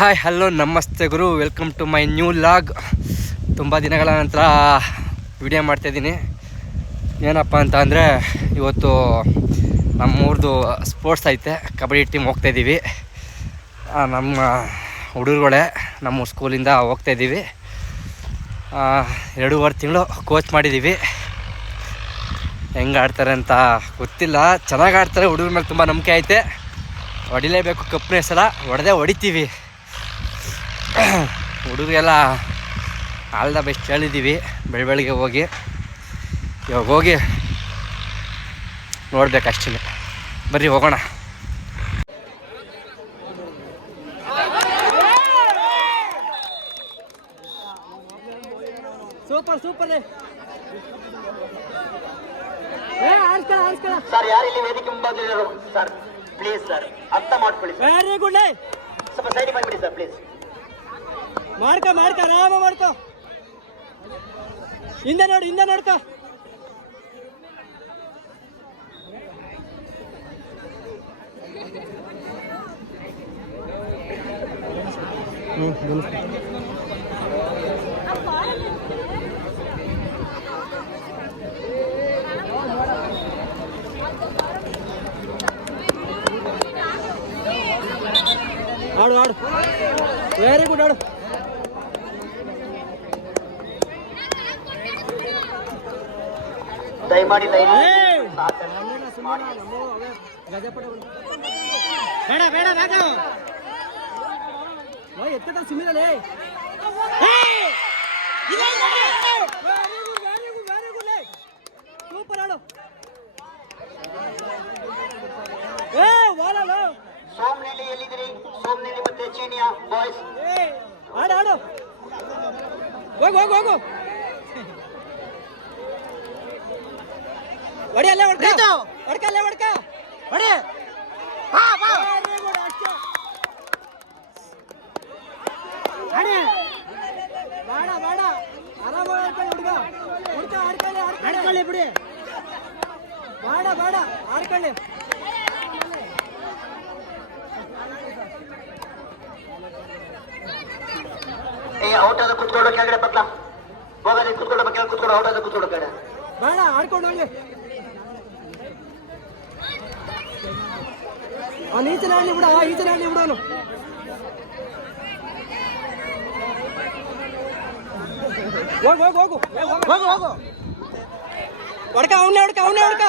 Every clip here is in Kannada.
ಹಾಯ್ ಹಲೋ ನಮಸ್ತೆ ಗುರು, welcome to my new log. ತುಂಬ ದಿನಗಳ ನಂತರ ವಿಡಿಯೋ ಮಾಡ್ತಾಯಿದ್ದೀನಿ. ಏನಪ್ಪ ಅಂತ ಅಂದರೆ ಇವತ್ತು ನಮ್ಮೂರ್ದು ಸ್ಪೋರ್ಟ್ಸ್ ಐತೆ, ಕಬಡ್ಡಿ ಟೀಮ್ ಹೋಗ್ತಾಯಿದ್ದೀವಿ. ನಮ್ಮ ಹುಡುಗರುಗಳೇ ನಮ್ಮ ಸ್ಕೂಲಿಂದ ಹೋಗ್ತಾಯಿದ್ದೀವಿ. 2.5 ತಿಂಗಳು ಕೋಚ್ ಮಾಡಿದ್ದೀವಿ. ಹೆಂಗೆ ಆಡ್ತಾರೆ ಅಂತ ಗೊತ್ತಿಲ್ಲ, ಚೆನ್ನಾಗಿ ಆಡ್ತಾರೆ. ಹುಡುಗರ ಮೇಲೆ ತುಂಬ ನಂಬಿಕೆ ಐತೆ. ಹೊಡಿಲೇಬೇಕು, ಕಪ್ಪನೇ ಸಲ ಹೊಡಿತೀವಿ. ಹುಡುಗರಿಗೆಲ್ಲ ಆಲ್ ದ ಬೆಸ್ಟ್ ಹೇಳಿದ್ದೀವಿ. ಬೆಳಗ್ಗೆ ಹೋಗಿ ಇವಾಗ ಹೋಗಿ ನೋಡ್ಬೇಕಷ್ಟೇ. ಬರ್ರಿ ಹೋಗೋಣ. ಸೂಪರ್ ಸೂಪರ್ ಸರ್, ಯಾರು ಇಲ್ಲಿ ವೇದಿಕೆ ಮುಂಬಾಗಿಲು ಸರ್, ಪ್ಲೀಸ್ ಸರ್, ಅರ್ಥ ಮಾಡ್ಕೊಳ್ಳಿ. Very good. ಸ್ವಲ್ಪ ಸೈಡ್ ಬಂದ್ಬಿಡಿ ಸರ್, ಪ್ಲೀಸ್. ಮಾಡ್ಕೊ ಆರಾಮ ಮಾಡ್ಕೊ. ಹಿಂದೆ ನೋಡ್ಕೊ. ಆಡು ವೆರಿ ಗುಡ್. ಆಡು ದಯಮಾಡಿ ಬೇಡ ಎತ್ತ ಸಿಮ್ಮಿದಲ್ಲಿ ಸೂಪರ್. ಆಡು ಸೋಮನಹಳ್ಳಿ ಎಲ್ಲಿದ್ದೀರಿ? ಸೋಮನಹಳ್ಳಿ ಮತ್ತೆ ಚೀನಿಯಾ ಬಾಯ್ಸ್. ಆಡು ಹೋಗು. ಹೊಡಿ ಅಲ್ಲೇ ಹೊಡ್ಕ ಹೊಡಿ. ಬೇಡ ಆರಾಮ ಹುಡುಗ ಆಡ್ಕೊಳ್ಳಿ ಬಿಡಿ. ಬೇಡ ಆಡ್ಕೊಳ್ಳಿ. ಔಟ್ ಆದ ಕುತ್ಕೊಳ್ಳೋ ಕೆಳಗಡೆ ಬತ್ಲ ಹೋಗಲಿ. ಕುತ್ಕೊಳ್ಳೋ ಕುತ್ಕೊಳ್ಳೋ ಔಟ್ ಆದ ಕುತ್ಕೊಳ್ಳೋ ಕೆಳಗಡೆ ಬೇಡ ಆಡ್ಕೊಂಡು ಹೋಗ್ಲಿ. ಈಚೆ ಆಡ್ಲಿ ಬಿಡ ಅವನು. ಹೋಗು ಹೊಡ್ಕ. ಅವನೇ ಹೊಡ್ಕ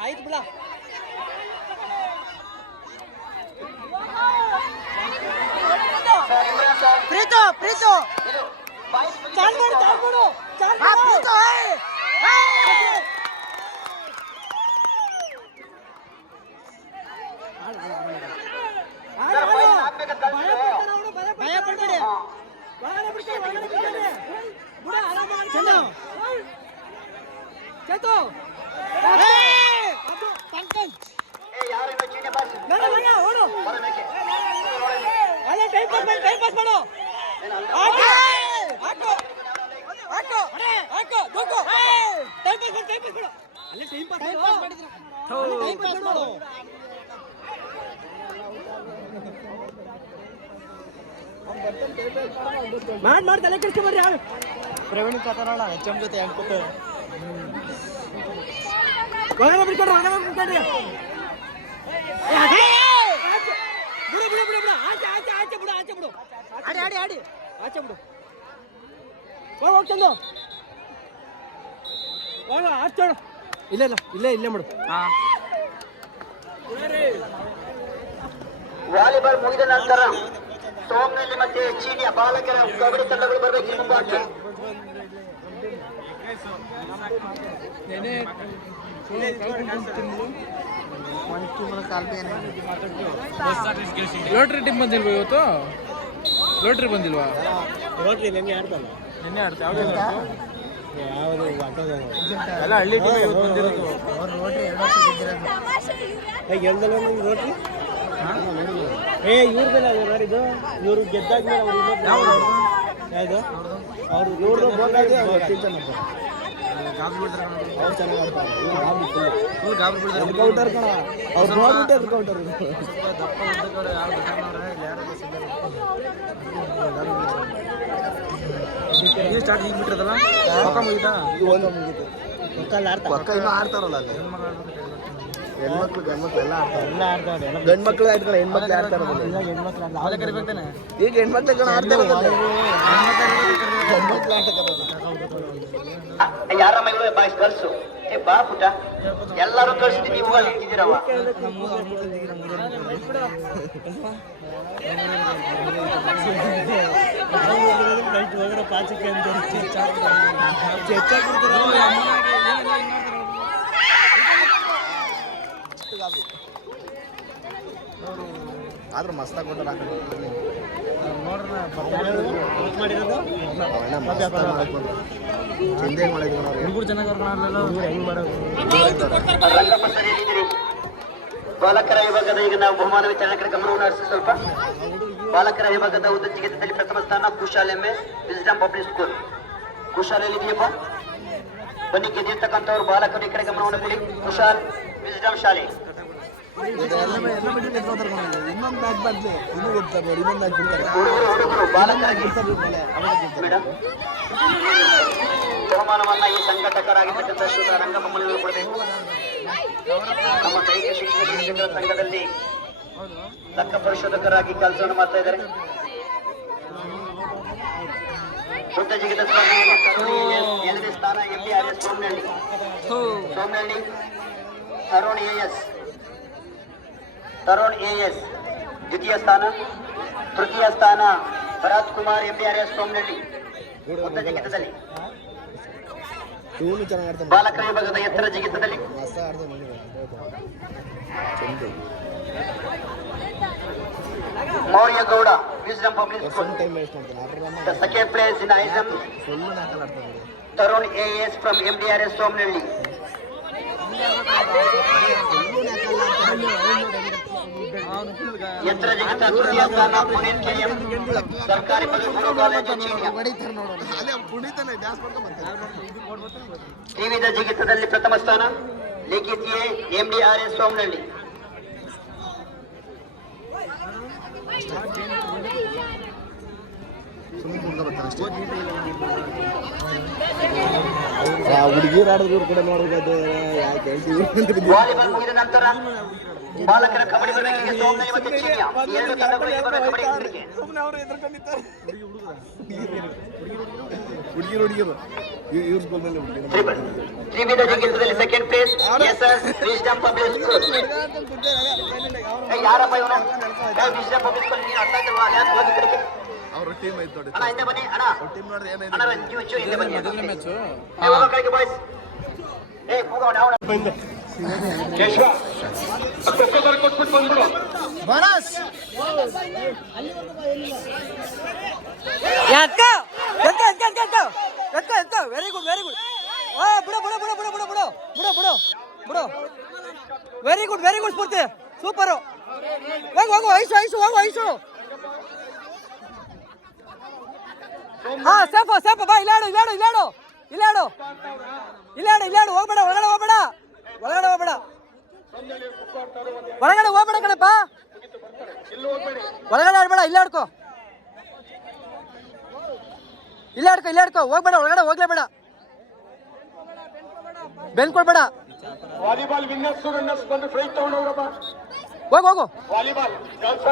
ಆಯ್ತು ಬಿಡ. ಪ್ರೀತು ಚಾಲ್ ಮಾಡು. ಭಯ ಪಡ್ಬೇಡಿ. ಚೇತು ಪಂಕಜ್ ಟೈಮ್ ಪಾಸ್ ಮಾಡು. ಮಾಡಿ ತಲೆ ಕೆಡಿಸ್ಕೊ ಬರ್ರಿ. ಪ್ರವೀಣ್ ಕತಾರಲ್ಲ HM ಜೊತೆ ಅನ್ಕೋತ ಬಿಡ್ಕೊಡ್ರಿ. ಬಿಡು ಆಚೆ ಬಿಡು. ಆಡಿ ಆಚೆ ಬಿಡು. ಹೋಗ್ ಚಂದು ಆಚೋಡು. ಇಲ್ಲೇ ಮಾಡು. ವಾಲಿಬಾಲ್ ಮುಗಿದ ನಂತರ ಸೋಮನಹಳ್ಳಿ ಮತ್ತೆ ಚೀನಿಯ ಬಾಲಕರ ಕಬಡ್ಡಿ ತಂಡಗಳು ಬರಬೇಕು. ಮುಂಬಾಗಿ ಲೋಟ್ರಿ ಟೀಮ್ ಬಂದಿಲ್ವಾ ಇವತ್ತು? ಲೋಟ್ರಿ ಬಂದಿಲ್ವಾ? ನಿನ್ನೆ ಆಡ್ತಲ್ಲ. ಎಲ್ಲ ಹಳ್ಳಿ ಟೀಮ್ ಇವತ್ತು ಬಂದಿರೋದು. ರೋಟ್ರಿ ಏ ಇವ್ರದಲ್ಲ ನೋಡಿದ್ದು ಇವ್ರು ಗೆದ್ದಾದ್ಮೇಲೆ ಯಾವುದು ಅವ್ರು ಇವ್ರದ್ದು ಬೋಗಾಗಿ ಅವ್ರು ಚೆನ್ನಾಗಿ ಆಡ್ತಾರೆ ಕೌಂಟರ್ ಕಣ ಅವ್ರು ನೋಡ್ಬಿಟ್ಟೆ ಕೌಂಟರ್ ಸ್ಟಾರ್ಟ್ ಈಗ ಬಿಟ್ಟಿರೋದಲ್ಲ ಮುಗಿತಾ ಮುಗೀತು ಪಕ್ಕ ಇನ್ನೂ ಆಡ್ತಾರಲ್ಲ ಅಲ್ಲಿ ಹೆಣ್ಮಕ್ಳು ಗಂಡ್ಮಕ್ಳು ಎಲ್ಲ ಆಡ್ತಾರೆ ಗಂಡ್ಮಕ್ಳು ಆಡ್ತಾರೆ ಹೆಣ್ಮಕ್ಳು ಆಡ್ತಾರೆ ಈಗ ಹೆಣ್ಮಕ್ಳು ಕಣ ಆಡ್ತಾರೆ ಗಂಡ್ಮಕ್ಳು ಆಡ್ತಾರೆ ಯಾರಮ್ಮ ಬಾಯ್ಸ್ ಗರ್ಲ್ಸು ಏ ಬಾ ಪುಟ ಎಲ್ಲರೂ ಕಳ್ಸಿದ್ದೀನಿ ನೀವು ಅಲ್ಲಿ ಇಟ್ಟಿದ್ದೀರವ ಆದ್ರೂ ಮಸ್ತಾಗಿ ಕೊಟ್ಟಾರ ರಂಗಪ್ಪ ಸರ್ ಎಲ್ಲಿದ್ದೀರಿ ಬಾಲಕರ ವಿಭಾಗದ ಈಗ ನಾವು ಬಹುಮಾನ ವಿತರಣೆ ಕಡೆ ಗಮನವನ್ನು ಹರಿಸಿ ಸ್ವಲ್ಪ ಬಾಲಕರ ವಿಭಾಗದ ಉದ್ದ ಜಿಗಿತದಲ್ಲಿ ಪ್ರಥಮ ಸ್ಥಾನ ಕುಶಾಲ್ ಎಮ್ಮೆ ವಿಸ್ಡಮ್ ಪಬ್ಲಿಕ್ ಸ್ಕೂಲ್ ಕುಶಾಲ್ ಎಲ್ಲಿದೆಯಪ್ಪ ಬನ್ನಿ ಗೆದ್ದಿರ್ತಕ್ಕಂಥವ್ರು ಬಾಲಕರು ಈ ಕಡೆ ಗಮನವನ್ನು ಕೊಡಿ ಕುಶಾಲ್ ವಿಸ್ಡಮ್ ಶಾಲೆ ಹುಡುಗರು ಬಾಲಕರಾಗಿ ಮೇಡಮ್ ಬಹುಮಾನವನ್ನ ಈ ಸಂಘಟಕರಾಗಿರ್ತಕ್ಕಂಥ ಶ್ರೀ ರಂಗಮ್ಮನವರು ಕೊಡಬೇಕು ನಮ್ಮ ಕೈಗೆ ಶಿಕ್ಷಕರ ಸಂಘದಲ್ಲಿ ಲೆಕ್ಕ ಪರಿಶೋಧಕರಾಗಿ ಕೆಲಸವನ್ನು ಮಾಡ್ತಾ ಇದ್ದಾರೆ ಬುದ್ಧ ಜಿಗಿತ ಎರಡನೇ ಸ್ಥಾನ MDRS ಸೋಮನಹಳ್ಳಿ ತರುಣ್ AS ದ್ವಿತೀಯ ಸ್ಥಾನ ತೃತೀಯ ಸ್ಥಾನ ಭರತ್ ಕುಮಾರ್ MDRS ಸೋಮನಹಳ್ಳಿ ಬುದ್ಧ ಜಿಗಿತದಲ್ಲಿ ಬಾಲಕರ ವಿಭಾಗದ ಎತ್ತರ ಜಿಗಿತದಲ್ಲಿ Maurya Gowda Wisdom public school The second place in ISM Tarun AS from MDRS Somnelli ಎತ್ತರ ಜಿಗಿತ ತೃತೀಯ ಸ್ಥಾನ ಪುನೀತ್ KM ಸರ್ಕಾರಿ ಪದವಿ ಪೂರ್ವ ಕಾಲೇಜು ಚೀನಿಯ ತ್ರಿವಿಧ ಜಿಗಿತದಲ್ಲಿ ಪ್ರಥಮ ಸ್ಥಾನ ಲಿಖಿತ್ A MDRS ಸೋಮನಹಳ್ಳಿ ಹುಡುಗಿರು ಆಡೋದು ಕೂಡ ನೋಡ್ಬೇಕು ವಾಲಿಬಾಲ್ ಮುಗಿದ ನಂತರ ಬಾಲಕರ ಕಬಡ್ಡಿ ಬರಬೇಕಿಗೆ ಸೋಮನಹಳ್ಳಿ ಮತ್ತು ಚೀನಿಯ ಎರಡು ತಂಡಗಳು ಕಬಡ್ಡಿ ಆಡಲಿಕ್ಕೆ ಹುಡುಗಿರು ಇವ್ರ ಸ್ಕೂಲ್ನಲ್ಲಿ ತ್ರಿವಿಧ ಜಿಗಿತದಲ್ಲಿ second place SS Wisdom public school ಯಾರಪ್ಪ ಇವನು ವಿಸ್ಡಮ್ ಪಬ್ಲಿಕ್ ಸ್ಕೂಲ್ ನೀನು ಅರ್ಥ ಆಗ್ತಲ್ವಾ ಯಾಕೆ ಹೋಗಿ ಕಡೆಗೆ ಅವ್ರ ಟೀಮ್ ಐತೆ ನೋಡಿ ಅಣ್ಣ ಹಿಂದೆ ಬನ್ನಿ ಅಣ್ಣ ಟೀಮ್ ನೋಡಿದ್ರೆ ಏನಾಯ್ತು ಅಣ್ಣ ನೀವು ಹಿಂದೆ ಬನ್ನಿ ಹೋಗೋ ಕಡೆಗೆ ಬಾಯ್ಸ್ ಹೋಗೋಣ ಕೇಶವ ಒಕ್ಕೊಬ್ಬರು ಕೊಟ್ಬಿಟ್ಟು ಬಂದ್ಬಿಡು ವೆರಿ ಗುಡ್ ವೆರಿ ಗುಡ್ ಸ್ಫೂರ್ತಿ ಸೂಪರು ಹೋಗು ಐಸು ಹಾ ಸೇಫ್ ಬಾ ಇಲ್ಲಾಡು ಹೋಗ್ಬೇಡ ಹೊರಗಡೆ ಹೋಗ್ಬೇಡ ಕಣಪ್ಪ ಒಳಗಡೆ ಆಡ್ಬೇಡ ಇಲ್ಲಾಡ್ಕೋ ಹೋಗ್ಬೇಡ ಒಳಗಡೆ ಹೋಗ್ಲೇಬೇಡ ಬೆನ್ ಕೊಡ್ಬೇಡ ವಾಲಿಬಾಲ್ ವಿನ್ನರ್ಸ್ ರನ್ನರ್ಸ್ ಬಂದು ಪ್ರೈಸ್ ತಗೊಂಡವ್ರಪ್ಪ ಹೋಗು ವಾಲಿಬಾಲ್ ಗರ್ಲ್ಸ್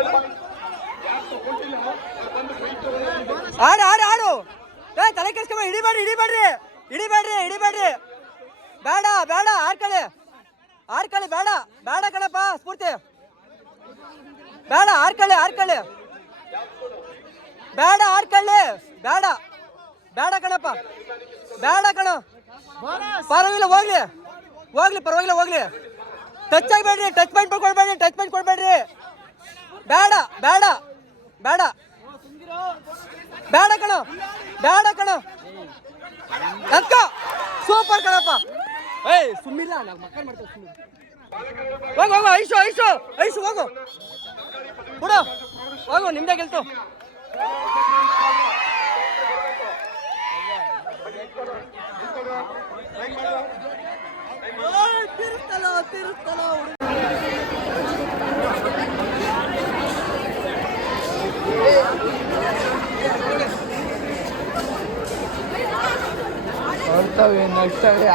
ಆಡು ತಲೆ ಕೆಡ್ಸ್ಕೊಂಬ ಹಿಡಿಬೇಡ್ರಿ ಬೇಡ ಆಡ್ಕೊಳ್ಳಿ ಬೇಡ ಕಣಪ್ಪ ಸ್ಫೂರ್ತಿ ಬೇಡ ಆಡ್ಕೊಳ್ಳಿ ಬೇಡ ಕಣಪ್ಪ ಬೇಡ ಕಣ ಪರವಾಗಿಲ್ಲ ಹೋಗ್ಲಿ ಟಚ್ ಆಗಬೇಡ್ರಿ ಟಚ್ ಪಾಯಿಂಟ್ ಕೊಡ್ಬೇಡ್ರಿ ಬೇಡ ಕಣ ಸೂಪರ್ ಕಣಪ್ಪ ಸುಮ್ಮಿಲ್ಲ ನಾವು ಮಕ್ಕಳು ಮಾಡ್ತೇವೆ ಹೋಗು ಹೋಗು ಐಸು ಐಸು ಐಸು ಹೋಗು ಬಿಡು ಹೋಗು ನಿಮ್ದೇ ಗೆಲ್ತು. ನೋಡ್ತಾವೆ ನಗ್ತಾವೆ